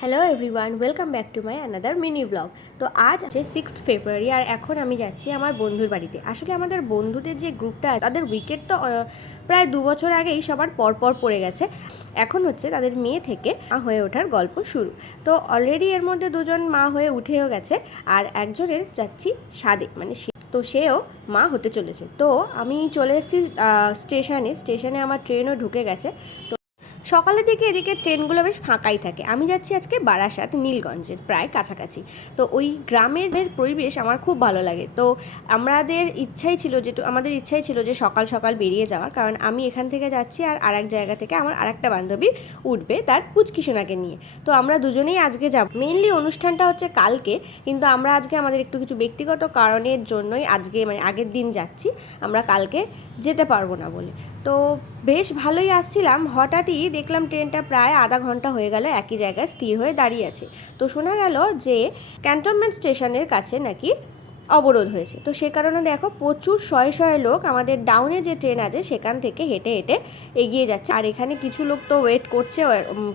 Hello everyone welcome back to my another mini vlog তো আজ আছে সিক্সথ ফেব্রুয়ারি আর এখন আমি যাচ্ছি আমার বন্ধুর বাড়িতে। আসলে আমাদের বন্ধুদের যে গ্রুপটা তাদের উইকেট তো প্রায় দু বছর আগেই সবার পরপর পড়ে গেছে। এখন হচ্ছে তাদের মেয়ে থেকে মা হয়ে ওঠার গল্প শুরু। তো অলরেডি এর মধ্যে দুজন মা হয়ে উঠেও গেছে আর একজনের যাচ্ছি সাদে মানে তো সেও মা হতে চলেছে। তো আমি চলে এসেছি স্টেশনে স্টেশনে আমার ট্রেনও ঢুকে গেছে। তো সকালের দিকে এদিকে ট্রেনগুলো বেশ ফাঁকাই থাকে। আমি যাচ্ছি আজকে বারাসাত নীলগঞ্জের প্রায় কাছাকাছি। তো ওই গ্রামের পরিবেশ আমার খুব ভালো লাগে। তো আমাদের ইচ্ছাই ছিল যে, আমাদের ইচ্ছাই ছিল যে সকাল সকাল বেরিয়ে যাওয়ার। কারণ আমি এখান থেকে যাচ্ছি আর আরেক জায়গা থেকে আমার আরেকটা বান্ধবী উঠবে তার পুচকিসোনাকে নিয়ে। তো আমরা দুজনেই আজকে যাব। মেনলি অনুষ্ঠানটা হচ্ছে কালকে। কিন্তু আমরা আজকে আমাদের একটু কিছু ব্যক্তিগত কারণের জন্যই আজকে মানে আগের দিন যাচ্ছি। আমরা কালকে যেতে পারব না বলে। তো বেশ ভালোই আসছিলাম। হঠাৎই দেখলাম ট্রেনটা প্রায় আধা ঘণ্টা হয়ে গেল একই জায়গায় স্থির হয়ে দাঁড়িয়ে আছে। তো শোনা গেল যে ক্যান্টনমেন্ট স্টেশনের কাছে নাকি অবরোধ হয়েছে। তো সে কারণে দেখো প্রচুর শয়ে শয়ে লোক আমাদের ডাউনে যে ট্রেন আছে সেখান থেকে হেঁটে হেঁটে এগিয়ে যাচ্ছে। আর এখানে কিছু লোক তো ওয়েট করছে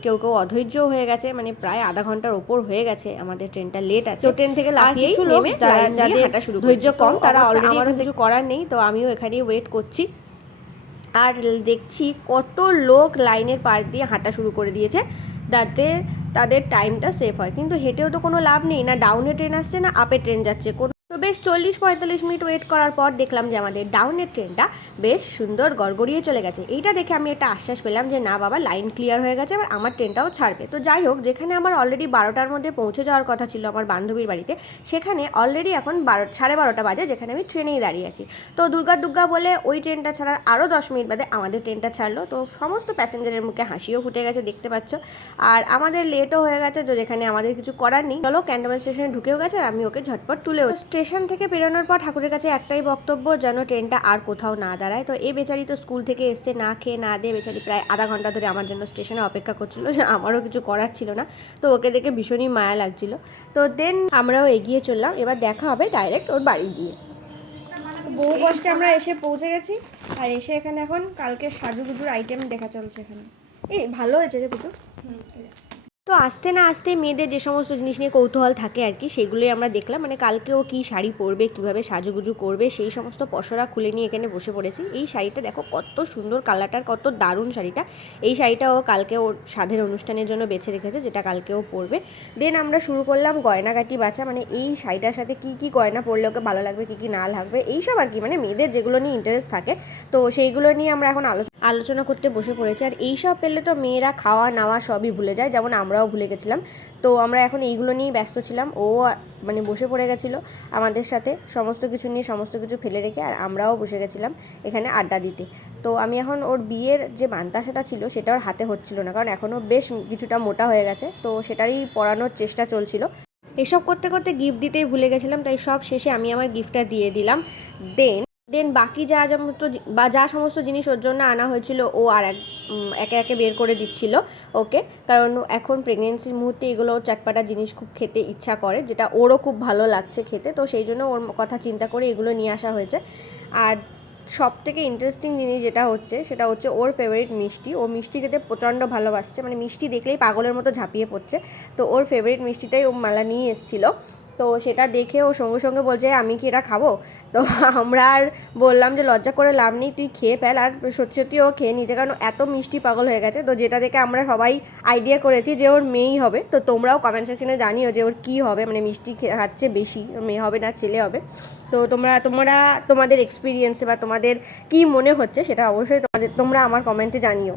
কেউ কেউ অধৈর্য হয়ে গেছে মানে প্রায় আধা ঘণ্টার ওপর হয়ে গেছে আমাদের ট্রেনটা লেট আছে। তো ট্রেন থেকে লাফিয়ে কিছু লোক যাদের শুরু ধৈর্য কম তারা অলরেডি কিছু করার নেই তো আমিও এখানে ওয়েট করছি। আর দেখছি কত লোক লাইনের পার দিয়ে হাঁটা শুরু করে দিয়েছে। যাতে তাদের টাইমটা সেভ হয়। কিন্তু হেঁটেও তো কোনো লাভ নেই। না ডাউনে ট্রেন আসছে, না আপে ট্রেন যাচ্ছে। কোনো তো বেশ চল্লিশ পঁয়তাল্লিশ মিনিট ওয়েট করার পর দেখলাম যে আমাদের ডাউনের ট্রেনটা বেশ সুন্দর গড়গড়িয়ে চলে গেছে। এইটা দেখে আমি একটা আশ্বাস পেলাম যে না বাবা লাইন ক্লিয়ার হয়ে গেছে, এবার আমার ট্রেনটাও ছাড়বে। তো যাই হোক, যেখানে আমার অলরেডি বারোটার মধ্যে পৌঁছে যাওয়ার কথা ছিল আমার বান্ধবীর বাড়িতে, সেখানে অলরেডি এখন বারো, সাড়ে বারোটা বাজে, যেখানে আমি ট্রেনেই দাঁড়িয়ে আছি। তো দুর্গা দুর্গা বলে ওই ট্রেনটা ছাড়ার আরও দশ মিনিট বাদে আমাদের ট্রেনটা ছাড়লো। তো সমস্ত প্যাসেঞ্জারের মুখে হাসিও ফুটে গেছে, দেখতে পাচ্ছ। আর আমাদের লেটও হয়ে গেছে যেখানে আমাদের কিছু করার নেই। চলো ক্যান্টনমেন্ট স্টেশনে ঢুকেও গেছে, আর আমি ওকে ঝটপট তুলেও স্টেশন থেকে বেরোনোর পর ঠাকুরের কাছে একটাই বক্তব্য, যেন ট্রেনটা আর কোথাও না দাঁড়ায়। তো এই বেচারি তো স্কুল থেকে এসছে, না খেয়ে না দিয়ে বেচারি প্রায় আধা ঘণ্টা ধরে আমার জন্য স্টেশনে অপেক্ষা করছিল, যে আমারও কিছু করার ছিল না। তো ওকে দেখে ভীষণই মায়া লাগছিল। তো দেন আমরাও এগিয়ে চললাম, এবার দেখা হবে ডাইরেক্ট ওর বাড়ি গিয়ে। বহু কষ্টে আমরা এসে পৌঁছে গেছি। আর এসে এখানে এখন কালকে সাজুগুজুর আইটেম দেখা চলছে এখানে। এই ভালো হয়েছে রে পুজো তো আসতে না আসতে মেয়েদের যে সমস্ত জিনিস নিয়ে কৌতূহল থাকে আর কি, সেগুলোই আমরা দেখলাম। মানে কালকে ও কী শাড়ি পরবে, কীভাবে সাজুগুজু করবে, সেই সমস্ত পসরা খুলে নিয়ে এখানে বসে পড়েছি। এই শাড়িটা দেখো কত সুন্দর কালারটার, কত দারুণ শাড়িটা। এই শাড়িটা ও কালকে ওর সাধের অনুষ্ঠানের জন্য বেছে রেখেছে, যেটা কালকে ও পরবে। দেন আমরা শুরু করলাম গয়নাগাটি বাছা। মানে এই শাড়িটার সাথে কী কী গয়না পরলে ওকে ভালো লাগবে, কী কী না লাগবে, এইসব আর কি। মানে মেয়েদের যেগুলো নিয়ে ইন্টারেস্ট থাকে, তো সেইগুলো নিয়ে আমরা এখন আলোচনা আলোচনা করতে বসে পড়েছি। আর এইসব পেলে তো মেয়েরা খাওয়া নাওয়া সবই ভুলে যায়, যেমন আমরাও ভুলে গেছিলাম। তো আমরা এখন এইগুলো নিয়েই ব্যস্ত ছিলাম। ও মানে বসে পড়ে গেছিল আমাদের সাথে, সমস্ত কিছু নিয়ে সমস্ত কিছু ফেলে রেখে, আর আমরাও বসে গেছিলাম এখানে আড্ডা দিতে। তো আমি এখন ওর বিয়ের যে মান্তাসাটা ছিল, সেটা ওর হাতে হচ্ছিল না, কারণ এখনও বেশ কিছুটা মোটা হয়ে গেছে। তো সেটারই পড়ানোর চেষ্টা চলছিল। এসব করতে করতে গিফট দিতেই ভুলে গেছিলাম, তাই সব শেষে আমি আমার গিফটটা দিয়ে দিলাম। দেন দেন বাকি যা সমস্ত জি- বা যা সমস্ত জিনিস ওর জন্য আনা হয়েছিল, ও আর এক একে একে বের করে দিচ্ছিল, ওকে। কারণ এখন প্রেগনেন্সির মুহূর্তে এগুলো চটপাটা জিনিস খুব খেতে ইচ্ছা করে, যেটা ওরও খুব ভালো লাগছে খেতে। তো সেই জন্য ওর কথা চিন্তা করে এগুলো নিয়ে আসা হয়েছে। আর সব থেকে ইন্টারেস্টিং জিনিস যেটা হচ্ছে, সেটা হচ্ছে ওর ফেভারিট মিষ্টি। ও মিষ্টি খেতে প্রচণ্ড ভালোবাসছে মানে মিষ্টি দেখলেই পাগলের মতো ঝাঁপিয়ে পড়ছে। তো ওর ফেভারিট মিষ্টিটাই ও মালা নিয়ে এসেছিল। তো সেটা দেখে ও সঙ্গে সঙ্গে বলছে, আমি কি এটা খাব? তো আমরা আর বললাম যে, লজ্জা করে লাভ নেই, তুই খেয়ে ফেল। আর সত্যি সত্যি ও খেয়ে নিয়েছে, কারণ এত মিষ্টি পাগল হয়ে গেছে। তো যেটা দেখে আমরা সবাই আইডিয়া করেছি যে, ওর মেয়েই হবে। তো তোমরাও কমেন্ট সেকশনে জানিও যে, ওর কী হবে? মানে মিষ্টি খাচ্ছে বেশি, মেয়ে হবে না, ছেলে হবে। তো তোমরা তোমরা, তোমাদের এক্সপিরিয়েন্সে বা তোমাদের কি মনে হচ্ছে, সেটা অবশ্যই তোমাদের তোমরা আমার কমেন্টে জানিও।